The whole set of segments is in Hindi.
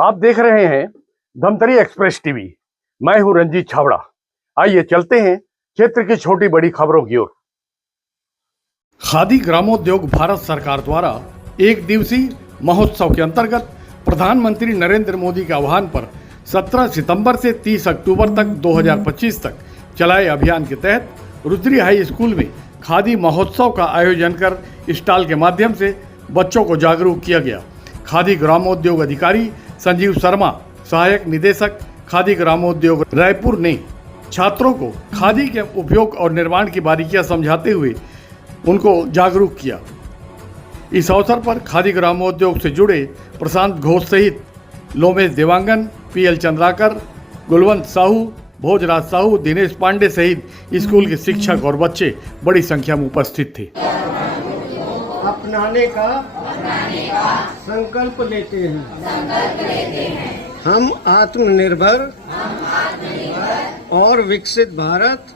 आप देख रहे हैं धमतरी एक्सप्रेस टीवी। मैं हूं रंजीत छावड़ा। आइए चलते हैं क्षेत्र की छोटी बड़ी खबरों की ओर। खादी ग्रामोद्योग भारत सरकार द्वारा एक दिवसीय महोत्सव के अंतर्गत प्रधानमंत्री नरेंद्र मोदी के आह्वान पर 17 सितंबर से 30 अक्टूबर तक 2025 तक चलाए अभियान के तहत रुद्री हाई स्कूल में खादी महोत्सव का आयोजन कर स्टॉल के माध्यम से बच्चों को जागरूक किया गया। खादी ग्रामोद्योग अधिकारी संजीव शर्मा, सहायक निदेशक खादी ग्रामोद्योग रायपुर ने छात्रों को खादी के उपयोग और निर्माण की बारीकियां समझाते हुए उनको जागरूक किया। इस अवसर पर खादी ग्रामोद्योग से जुड़े प्रशांत घोष सहित लोमेश देवांगन, पीएल चंद्राकर, गुलवंत साहू, भोजराज साहू, दिनेश पांडे सहित स्कूल के शिक्षक और बच्चे बड़ी संख्या में उपस्थित थे। अपनाने का संकल्प लेते हैं। हम आत्मनिर्भर और विकसित भारत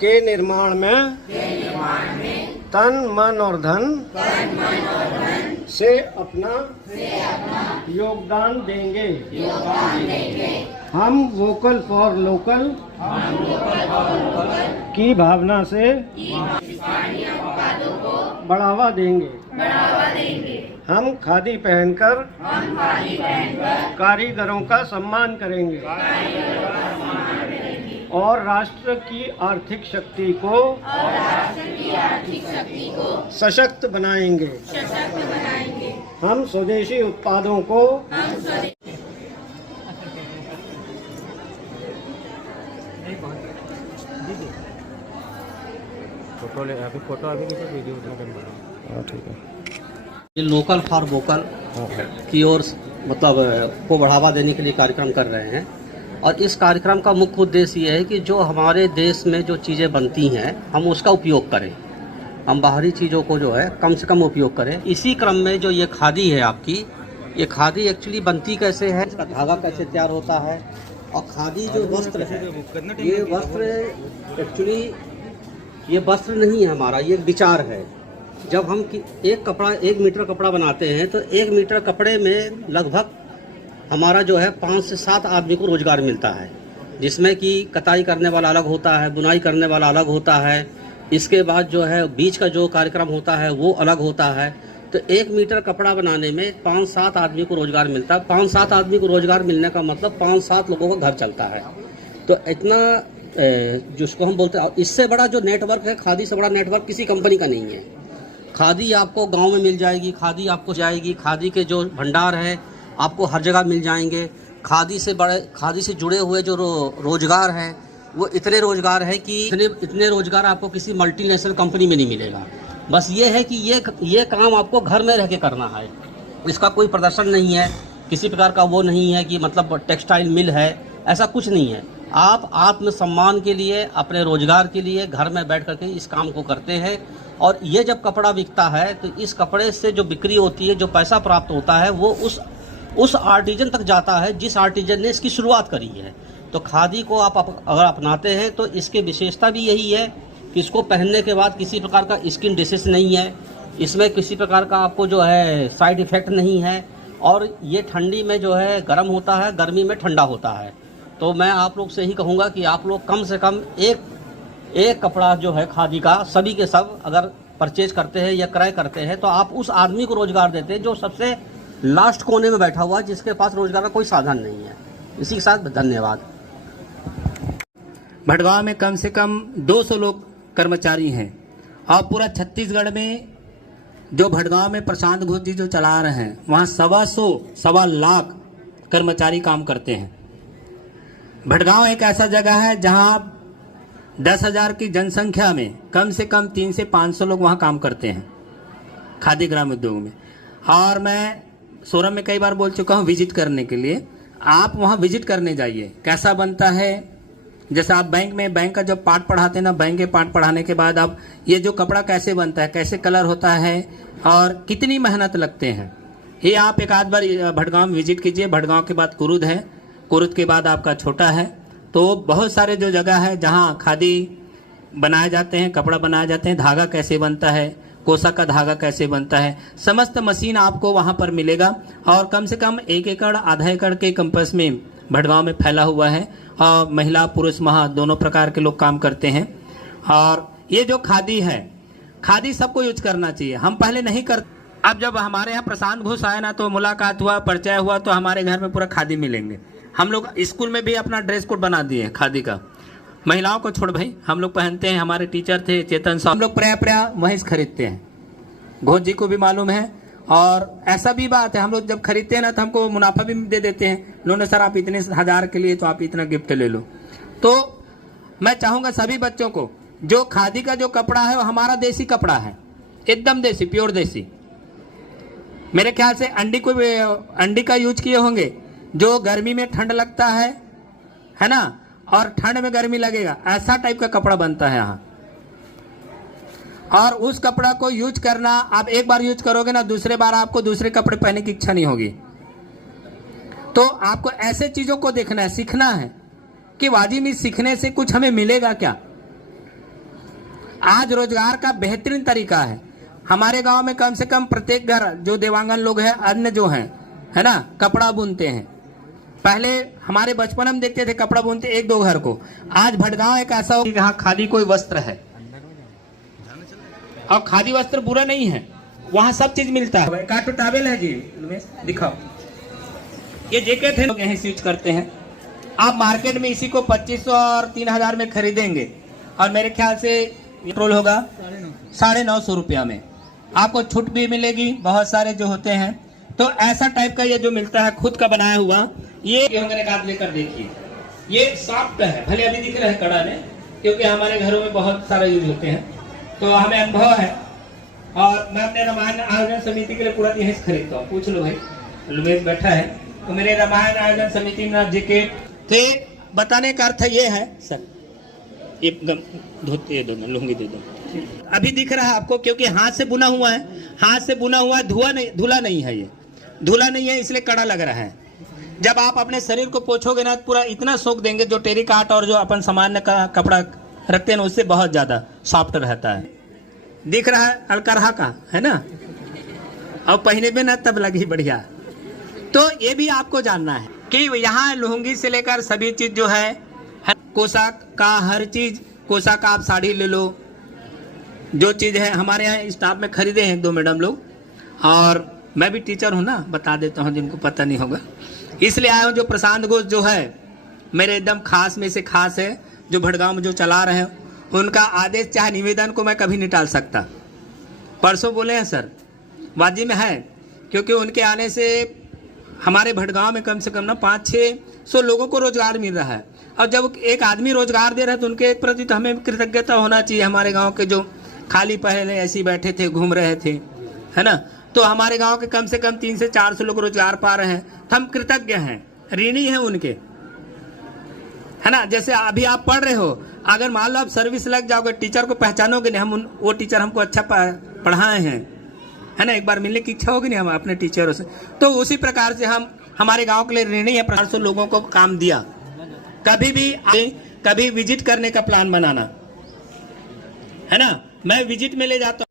के निर्माण में तन, मन और धन से अपना योगदान देंगे। हम वोकल फॉर लोकल की भावना से बढ़ावा देंगे। हम खादी पहनकर कारीगरों का सम्मान करेंगे और राष्ट्र की आर्थिक शक्ति को सशक्त बनाएंगे। हम स्वदेशी उत्पादों को फोटो अभी वीडियो ठीक है। ये लोकल फॉर वोकल की ओर मतलब को बढ़ावा देने के लिए कार्यक्रम कर रहे हैं और इस कार्यक्रम का मुख्य उद्देश्य ये है कि जो हमारे देश में जो चीज़ें बनती हैं हम उसका उपयोग करें, हम बाहरी चीज़ों को जो है कम से कम उपयोग करें। इसी क्रम में जो ये खादी है आपकी, ये खादी एक्चुअली बनती कैसे है, इसका धागा कैसे तैयार होता है और खादी जो वस्त्र है, ये वस्त्र एक्चुअली ये वस्त्र नहीं है हमारा, ये विचार है। जब हम एक मीटर कपड़ा बनाते हैं तो 1 मीटर कपड़े में लगभग हमारा जो है 5 से 7 आदमी को रोजगार मिलता है, जिसमें कि कताई करने वाला अलग होता है, बुनाई करने वाला अलग होता है, इसके बाद जो है बीच का जो कार्यक्रम होता है वो अलग होता है। तो 1 मीटर कपड़ा बनाने में 5-7 आदमी को रोजगार मिलता है। 5-7 आदमी को रोजगार मिलने का मतलब 5-7 लोगों का घर चलता है। तो इतना जिसको हम बोलते हैं, इससे बड़ा जो नेटवर्क है, खादी से बड़ा नेटवर्क किसी कंपनी का नहीं है। खादी आपको गांव में मिल जाएगी, खादी आपको जाएगी, खादी के जो भंडार है आपको हर जगह मिल जाएंगे। खादी से जुड़े हुए जो रोजगार है वो इतने रोजगार है कि इतने रोजगार आपको किसी मल्टीनेशनल कंपनी में नहीं मिलेगा। बस ये है कि ये काम आपको घर में रह के करना है। इसका कोई प्रदर्शन नहीं है, किसी प्रकार का वो नहीं है कि मतलब टेक्सटाइल मिल है, ऐसा कुछ नहीं है। आप आत्मसम्मान के लिए, अपने रोजगार के लिए घर में बैठ करके इस काम को करते हैं और ये जब कपड़ा बिकता है तो इस कपड़े से जो बिक्री होती है, जो पैसा प्राप्त होता है वो उस आर्टिजन तक जाता है जिस आर्टिजन ने इसकी शुरुआत करी है। तो खादी को आप अगर अपनाते हैं तो इसकी विशेषता भी यही है कि इसको पहनने के बाद किसी प्रकार का स्किन डिसीज नहीं है, इसमें किसी प्रकार का आपको जो है साइड इफ़ेक्ट नहीं है और ये ठंडी में जो है गर्म होता है, गर्मी में ठंडा होता है। तो मैं आप लोग से ही कहूँगा कि आप लोग कम से कम एक कपड़ा जो है खादी का सभी के सब अगर परचेज करते हैं या क्रय करते हैं तो आप उस आदमी को रोजगार देते हैं जो सबसे लास्ट कोने में बैठा हुआ है, जिसके पास रोजगार का कोई साधन नहीं है। इसी के साथ धन्यवाद। भटगांव में कम से कम 200 लोग कर्मचारी हैं और पूरा छत्तीसगढ़ में जो भटगांव में प्रशांत घोष जी जो चला रहे हैं वहाँ 1.25 लाख कर्मचारी काम करते हैं। भटगांव एक ऐसा जगह है जहाँ 10,000 की जनसंख्या में कम से कम 300 से 500 लोग वहाँ काम करते हैं खादी ग्राम उद्योग में। और मैं सोरम में कई बार बोल चुका हूँ विजिट करने के लिए, आप वहाँ विजिट करने जाइए। कैसा बनता है, जैसे आप बैंक का जब पाठ पढ़ाते हैं ना, बैंक के पाठ पढ़ाने के बाद आप ये जो कपड़ा कैसे बनता है, कैसे कलर होता है और कितनी मेहनत लगते हैं, ये आप एक आध बार भटगांव में विजिट कीजिए। भटगांव के बाद कुरुद है, कुरुद के बाद आपका छोटा है। तो बहुत सारे जो जगह है जहाँ खादी बनाए जाते हैं, कपड़ा बनाए जाते हैं, धागा कैसे बनता है कोसा का धागा कैसे बनता है, समस्त मशीन आपको वहां पर मिलेगा। और कम से कम 1 एकड़ आधा एकड़ के कैंपस में भटगांव में फैला हुआ है और महिला पुरुष वहाँ दोनों प्रकार के लोग काम करते हैं। और ये जो खादी है, खादी सबको यूज करना चाहिए। हम पहले नहीं कर, अब जब हमारे यहाँ प्रशांत घोष आया ना तो मुलाकात हुआ, परिचय हुआ, तो हमारे घर में पूरा खादी मिलेंगे। हम लोग स्कूल में भी अपना ड्रेस कोड बना दिए हैं खादी का। महिलाओं को छोड़ भाई हम लोग पहनते हैं। हमारे टीचर थे चेतन साहब, हम लोग प्राय वहीं से खरीदते हैं। घोष जी को भी मालूम है। और ऐसा भी बात है, हम लोग जब खरीदते हैं ना तो हमको मुनाफा भी दे देते हैं। उन्होंने सर आप इतने 1000 के लिए तो आप इतना गिफ्ट ले लो। तो मैं चाहूँगा सभी बच्चों को, जो खादी का जो कपड़ा है वो हमारा देसी कपड़ा है, एकदम देसी, प्योर देसी। मेरे ख्याल से अंडी का यूज किए होंगे, जो गर्मी में ठंड लगता है ना, और ठंड में गर्मी लगेगा, ऐसा टाइप का कपड़ा बनता है यहाँ। और उस कपड़ा को यूज करना, आप एक बार यूज करोगे ना, दूसरे बार आपको दूसरे कपड़े पहनने की इच्छा नहीं होगी। तो आपको ऐसे चीजों को देखना है, सीखना है कि वाजिब में सीखने से कुछ हमें मिलेगा क्या। आज रोजगार का बेहतरीन तरीका है। हमारे गांव में कम से कम प्रत्येक घर जो देवांगन लोग हैं, अन्य जो हैं, है ना, कपड़ा बुनते हैं। पहले हमारे बचपन में देखते थे कपड़ा बुनते 1-2 घर को। आज भटगांव एक ऐसा हो, यहाँ खादी कोई वस्त्र है, और खादी वस्त्र बुरा नहीं है, वहाँ सब चीज मिलता है। काटो टावेल है जी, दिखाओ। ये जैकेट है, लोग यहीं से यूज करते हैं। आप मार्केट में इसी को 2500 और 3000 में खरीदेंगे, और मेरे ख्याल से पेट्रोल होगा 950 रुपया में। आपको छूट भी मिलेगी, बहुत सारे जो होते हैं। तो ऐसा टाइप का ये जो मिलता है खुद का बनाया हुआ, ये निकाल लेकर देखिए, ये सॉफ्ट है। भले अभी दिख रहा है कड़ा में, क्योंकि हमारे घरों में बहुत सारा यूज होते हैं, तो हमें अनुभव है। और मैं अपने रामायण आयोजन समिति के लिए पूरा यहीं से खरीदता हूँ। पूछ लो भाई, लुमेश बैठा है, तो मेरे रामायण आयोजन समिति में जैकेट थे। बताने का अर्थ ये है सर, ये धोती दो, लुंगी दे दो। अभी दिख रहा है आपको, क्योंकि हाथ से बुना हुआ है, हाथ से बुना हुआ है, धुला नहीं है, ये धुला नहीं है, इसलिए कड़ा लग रहा है। जब आप अपने शरीर को पोछोगे ना, पूरा इतना सोख देंगे, जो टेरिकॉट और जो अपन सामान्य का कपड़ा रखते हैं ना, उससे बहुत ज्यादा सॉफ्ट रहता है। दिख रहा है अलकरहा का, है ना, और पहने में ना तब लगी बढ़िया। तो ये भी आपको जानना है कि यहाँ लुंगी से लेकर सभी चीज जो है, कोसा का हर चीज, कोसा का आप साड़ी ले लो, जो चीज है हमारे यहाँ स्टाफ में खरीदे हैं 2 मैडम लोग। और मैं भी टीचर हूँ ना, बता देता हूँ जिनको पता नहीं होगा, इसलिए आया हूँ। जो प्रशांत घोष जो है मेरे एकदम खास में से खास है, जो भटगांव में जो चला रहे हैं, उनका आदेश चाहे निवेदन को मैं कभी नहीं टाल सकता। परसों बोले हैं सर, वाजिब में है, क्योंकि उनके आने से हमारे भटगांव में कम से कम ना 500-600 लोगों को रोजगार मिल रहा है। और जब एक आदमी रोजगार दे रहा है तो उनके प्रति तो हमें कृतज्ञता होना चाहिए। हमारे गांव के जो खाली पहले ऐसे ही बैठे थे, घूम रहे थे, है ना, तो हमारे गांव के कम से कम 300 से 400 लोग रोजगार पा रहे हैं, तो हम कृतज्ञ हैं, ऋणी हैं उनके, है ना। जैसे अभी आप पढ़ रहे हो, अगर मान लो आप सर्विस लग जाओगे, टीचर को पहचानोगे नहीं, हम वो टीचर हमको अच्छा पढ़ाए हैं, है ना, एक बार मिलने की इच्छा होगी नहीं हम अपने टीचरों से। तो उसी प्रकार से हम हमारे गांव के लिए ऋणी है। 400 लोगों को काम दिया। कभी विजिट करने का प्लान बनाना, है ना, मैं विजिट में ले जाता हूँ।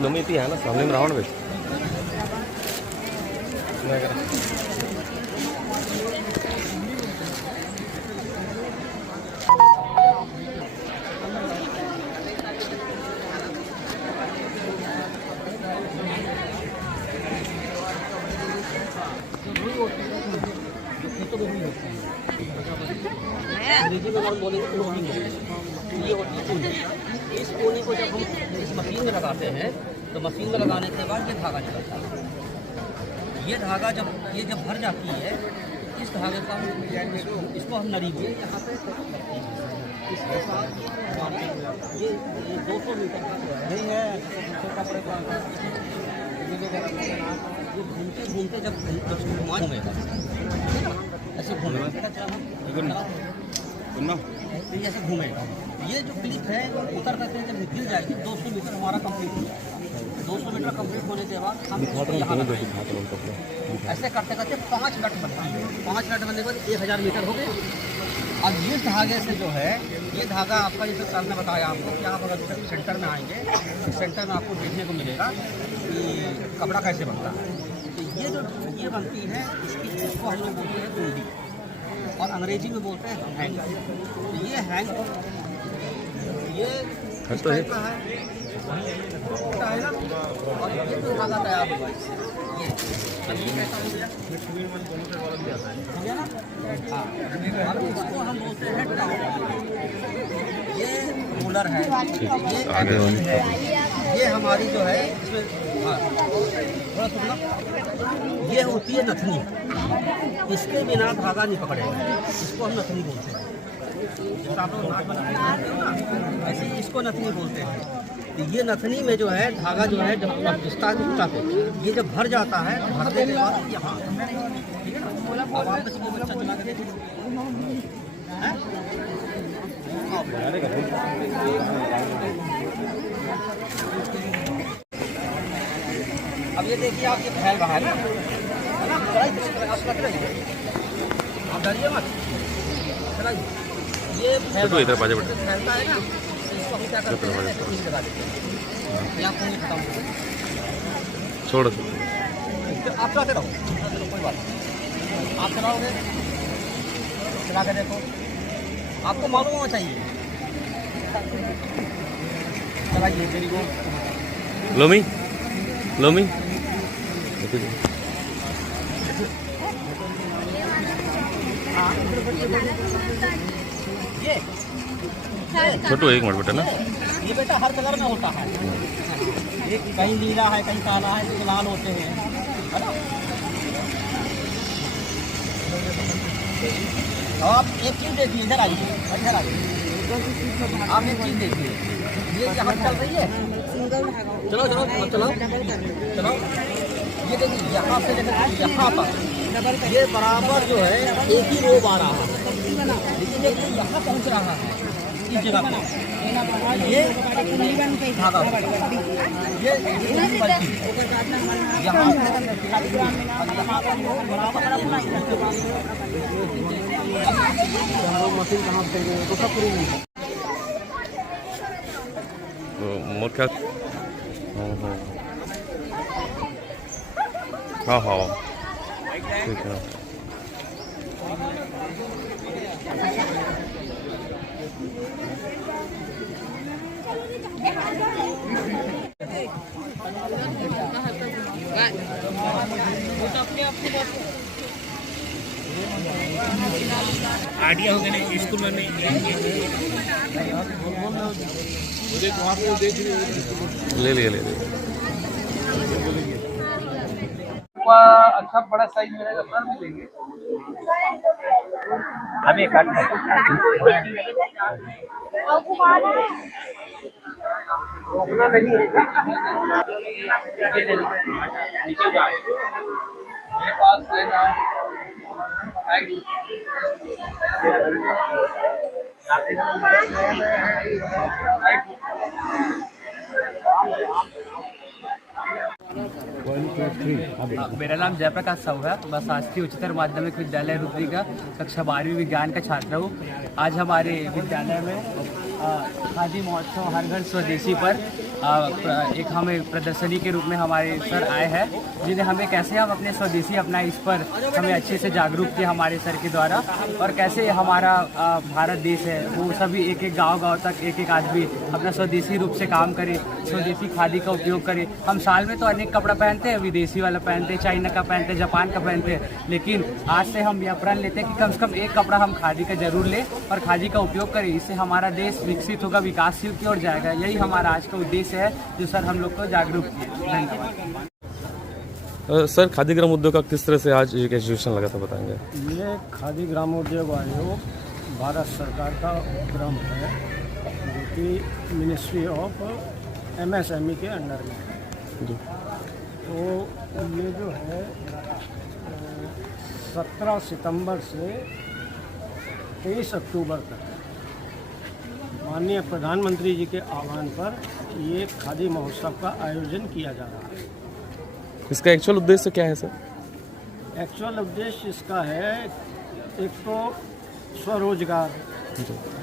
मम्मी थी है ना, सामने में रावण बेच इस कोने को जब हम इस मशीन में लगाते हैं तो मशीन में लगाने के बाद ये धागा निकलता है। ये धागा जब भर जाती है, इस धागे का इसको हम नरी बोलते हैं। यहाँ पे इसके साथ ये 200 मीटर का नहीं है, ये घूमते घूमते जब घूमेगा, ऐसे घूमेगा, ऐसे घूमेगा। ये जो क्लिप है वो उतर करते हैं, जब निकल जाएगी 200 मीटर हमारा कंप्लीट हो जाएगा। 200 मीटर कंप्लीट होने के बाद हम यहाँ ऐसे करते करते 5 लट बनता है। 5 लट बनने के बाद 1000 मीटर हो गए। अब ये धागे से जो है, ये धागा आपका जैसे सर ने बताया आपको कि आप अगर सेंटर में आएंगे तो सेंटर में आपको देखने को मिलेगा कि कपड़ा कैसे बनता है। तो ये जो ये बनती है इसको हम लोग बोलते हैं कुंडी और अंग्रेजी में बोलते हैं हैंग। ये हैंग ये इस टाइप का है ना, और ये जो धागा तैयार हुआ है ये कैसा हो गया, हो गया ना। हाँ, अब इसको हम बोलते हैं टाउन। ये कूलर है, ये हमारी जो है इसमें थोड़ा सुनना, ये होती है नथनी। इसके बिना धागा नहीं पकड़ेगा, इसको हम नथनी बोलते हैं। जैसे आप लोग नाक बनाते हैं ना, ऐसे ही इसको नथनी बोलते हैं। तो ये नथनी में जो है धागा जो है जब घिसता है पे ये जब भर जाता है, भरने के बाद यहाँ ठीक है ना। अब आप बस वो बच्चा चला के देखिए, अब ये देखिए आप ये फैल रहा है ना, आप डरिए मत, चलाइए। ये फैलता है ना, इसको हम क्या करते हैं, पूंजी लगा देते हैं या पूंजी खत्म हो गई, छोड़ फिर आप चलाते रहो, कोई बात नहीं। आप चलाओगे, चला के देखो, आपको मालूम होना चाहिए। चलाइए मेरी को लोमी लोमी ये छोटू एक मिनट बेटा ना, ये बेटा हर कलर में होता है। ये कहीं नीला है, कहीं काला है, कहीं लाल होते हैं, है ना। और आप एक चीज़ देखिए, इधर आइए, इधर आइए, आप एक चीज़ देखिए, ये यहाँ चल रही है, चलो चलो चलो चलो, ये देखिए यहाँ से लेकर यहाँ तक ये बराबर जो है एक ही रो आ रहा है, लेकिन ये यहाँ पहुँच रहा है इस जगह पे। ये धागा ये यहाँ मशीन कहाँ से तो सब पूरी नहीं मोर क्या। हाँ हाँ ठीक है। आइडिया हो गया ना स्कूल में ले लिए अच्छा बड़ा साइज मिलेगा सर मिलेंगे हमें काट नहीं नीचे जाए मेरे पास है ना मेरा नाम जयप्रकाश साहू है। मैं शासकीय उच्चतर माध्यमिक विद्यालय रुद्री का कक्षा 12वीं विज्ञान का छात्र हूँ। आज हमारे विद्यालय में खादी महोत्सव हर घर स्वदेशी पर एक हमें प्रदर्शनी के रूप में हमारे सर आए हैं, जिन्हें हमें कैसे हम अपने स्वदेशी अपना इस पर हमें अच्छे से जागरूक किया हमारे सर के द्वारा, और कैसे हमारा भारत देश है वो सभी एक एक गांव तक एक एक आदमी अपना स्वदेशी रूप से काम करे, स्वदेशी खादी का उपयोग करे। हम साल में तो अनेक कपड़ा पहनते हैं, विदेशी वाला पहनते हैं, चाइना का पहनते हैं, जापान का पहनते हैं, लेकिन आज से हम यह प्रण लेते हैं कि कम से कम एक कपड़ा हम खादी का जरूर लें और खादी का उपयोग करें। इससे हमारा देश विकसित होगा, विकासशील की ओर जाएगा। यही हमारा आज का उद्देश्य है जो सर हम लोग को जागरूक किए। धन्यवाद। सर खादी ग्राम उद्योग का किस तरह से आज एक एग्जीबिशन लगा था बताएंगे? ये खादी ग्रामोद्योग आयोग भारत सरकार का उपक्रम है, जो कि मिनिस्ट्री ऑफ MSME के अंडर में है। तो ये जो है 17 सितंबर से 23 अक्टूबर तक माननीय प्रधानमंत्री जी के आह्वान पर ये खादी महोत्सव का आयोजन किया जा रहा है। इसका एक्चुअल उद्देश्य क्या है सर? एक्चुअल उद्देश्य इसका है, एक तो स्वरोजगार,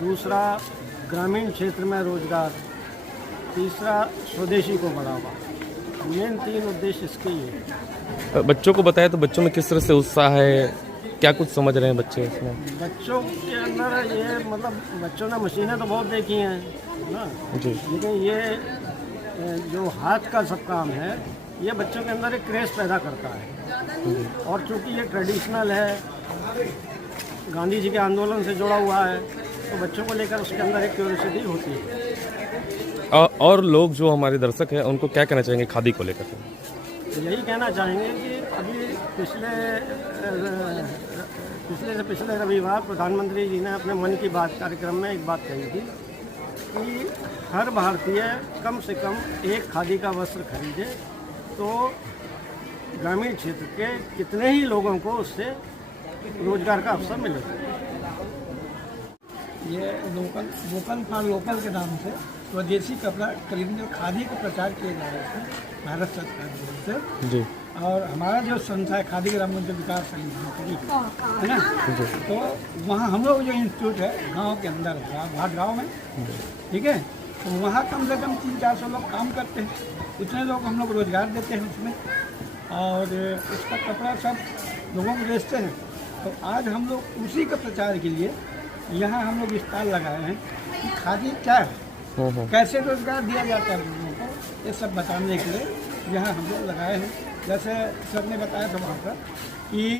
दूसरा ग्रामीण क्षेत्र में रोजगार, तीसरा स्वदेशी को बढ़ावा। मेन 3 उद्देश्य इसके ही है। बच्चों को बताया तो बच्चों में किस तरह से उत्साह है, क्या कुछ समझ रहे हैं बच्चे इसमें? बच्चों के अंदर ये मतलब बच्चों ने मशीनें तो बहुत देखी हैं ना, जी लेकिन ये जो हाथ का सब काम है ये बच्चों के अंदर एक क्रेज पैदा करता है। और चूंकि ये ट्रेडिशनल है, गांधी जी के आंदोलन से जुड़ा हुआ है, तो बच्चों को लेकर उसके अंदर एक क्यूरियोसिटी होती है। और लोग जो हमारे दर्शक हैं उनको क्या कहना चाहेंगे खादी को लेकर? यही कहना चाहेंगे कि अभी पिछले रविवार प्रधानमंत्री जी ने अपने मन की बात कार्यक्रम में एक बात कही थी कि हर भारतीय कम से कम एक खादी का वस्त्र खरीदे तो ग्रामीण क्षेत्र के कितने ही लोगों को उससे रोजगार का अवसर मिलेगा। ये वोकल फॉर लोकल के नाम से स्वदेशी कपड़ा खरीदने और खादी का प्रचार किए जा रहे थे भारत सरकार की ओर से। जी और हमारा जो संस्था है खादी ग्रामोद्योग विकास समिति है ना, तो वहाँ हम लोग जो इंस्टीट्यूट है गांव के अंदर भाट में, ठीक है, तो वहाँ कम से कम 300-400 लोग काम करते हैं। इतने लोग हम लोग रोजगार देते हैं उसमें, और उसका कपड़ा सब लोगों को बेचते हैं। तो आज हम लोग उसी के प्रचार के लिए यहाँ हम लोग स्टॉल लगाए हैं कि खादी क्या है, कैसे रोजगार दिया जाता है लोगों को, ये सब बताने के लिए यहाँ हम लोग लगाए हैं। जैसे सर ने बताया था वहाँ पर कि